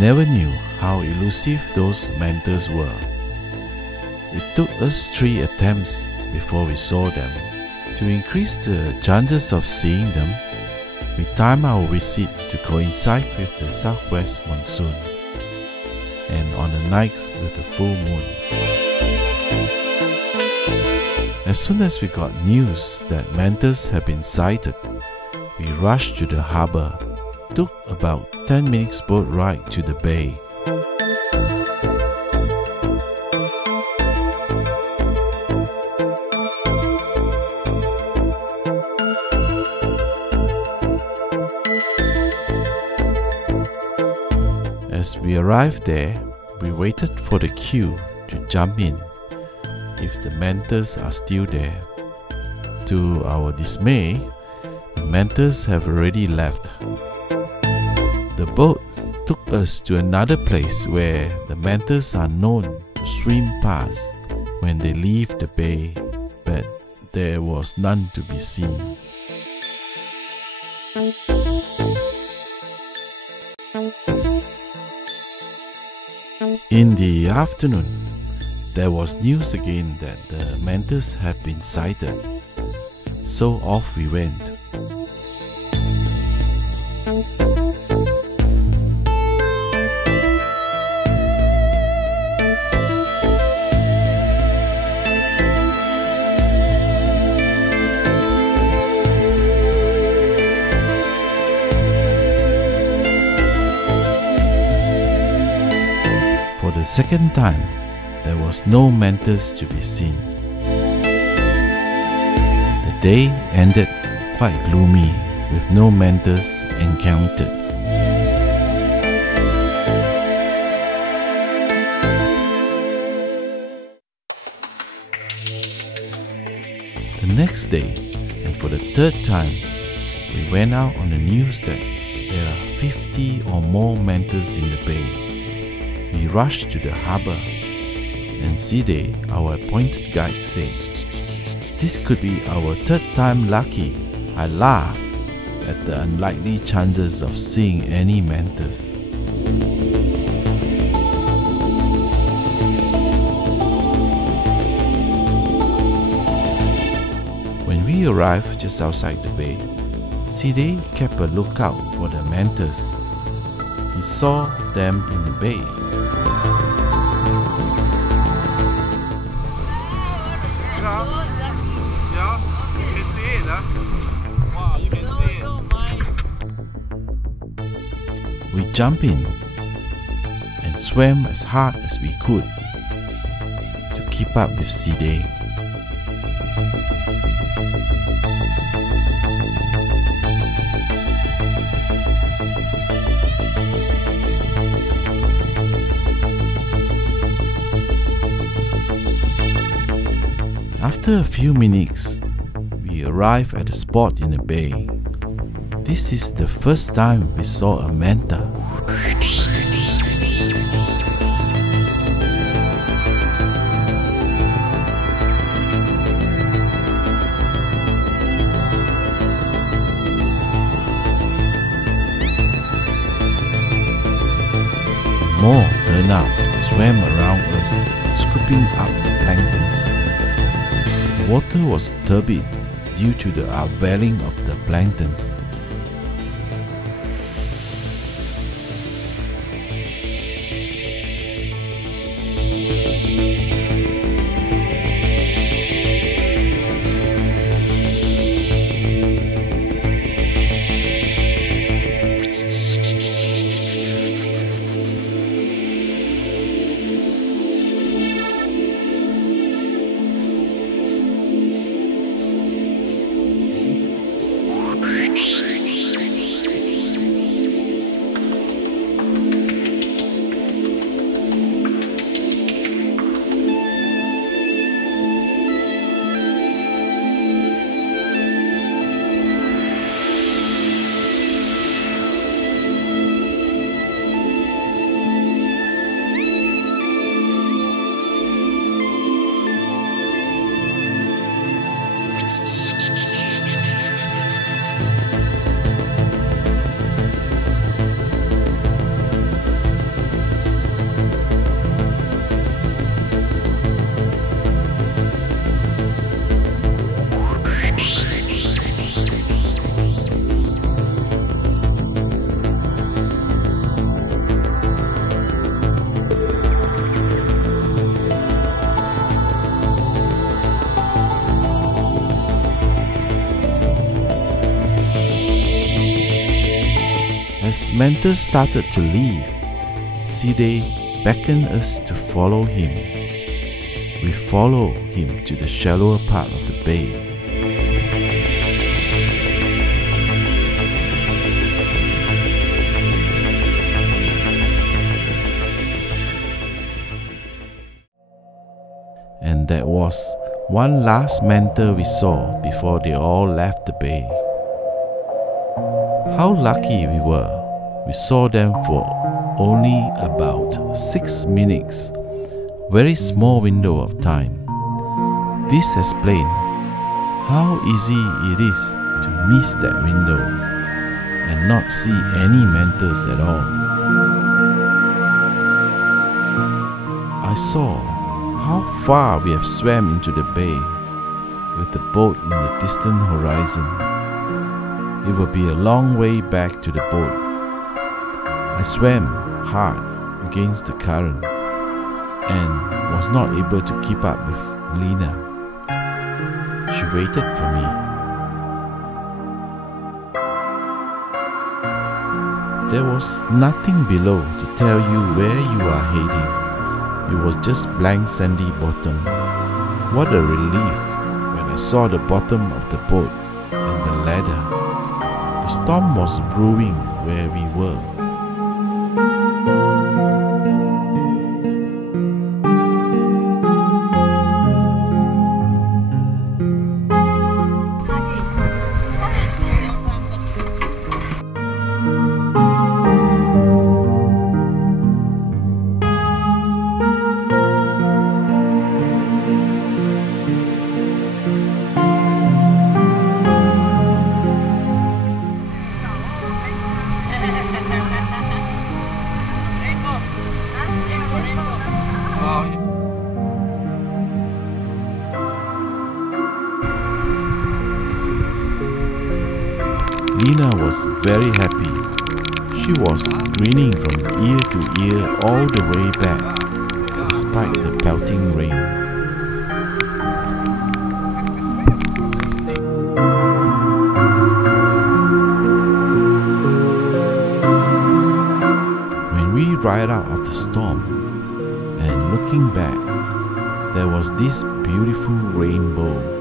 never knew how elusive those mantas were. It took us 3 attempts before we saw them. To increase the chances of seeing them, we timed our visit to coincide with the southwest monsoon and on the nights with the full moon. As soon as we got news that mantas had been sighted, we rushed to the harbour. Took about 10 minutes boat ride to the bay. As we arrived there, we waited for the queue to jump in if the mantas are still there. To our dismay, the mantas have already left. The boat took us to another place where the mantas are known to swim past when they leave the bay, but there was none to be seen. In the afternoon, there was news again that the mantas had been sighted, so off we went. For the second time, there was no mantas to be seen. The day ended quite gloomy with no mantas encountered. The next day, and for the third time, we went out on the news that there are 50 or more mantas in the bay. We rushed to the harbour, and Side, our appointed guide, said, "This could be our third time lucky." I laughed at the unlikely chances of seeing any mantas. When we arrived just outside the bay, Side kept a lookout for the mantas. He saw them in the bay. We jumped in and swam as hard as we could to keep up with Side. After a few minutes, we arrived at the spot in the bay. This is the first time we saw a manta. More turned out and swam around us, scooping up the planktons. The water was turbid due to the upwelling of the planktons. As Mantas started to leave, Side beckoned us to follow him. We followed him to the shallower part of the bay. And that was one last manta we saw before they all left the bay. How lucky we were. We saw them for only about 6 minutes. Very small window of time. This explains how easy it is to miss that window and not see any mantas at all. I saw how far we have swam into the bay with the boat in the distant horizon. It will be a long way back to the boat. I swam hard against the current and was not able to keep up with Lena. She waited for me. There was nothing below to tell you where you are heading. It was just blank sandy bottom. What a relief when I saw the bottom of the boat and the ladder. The storm was brewing where we were. Lena was very happy. She was grinning from ear to ear all the way back, despite the pelting rain. When we ride out of the storm, and looking back, there was this beautiful rainbow.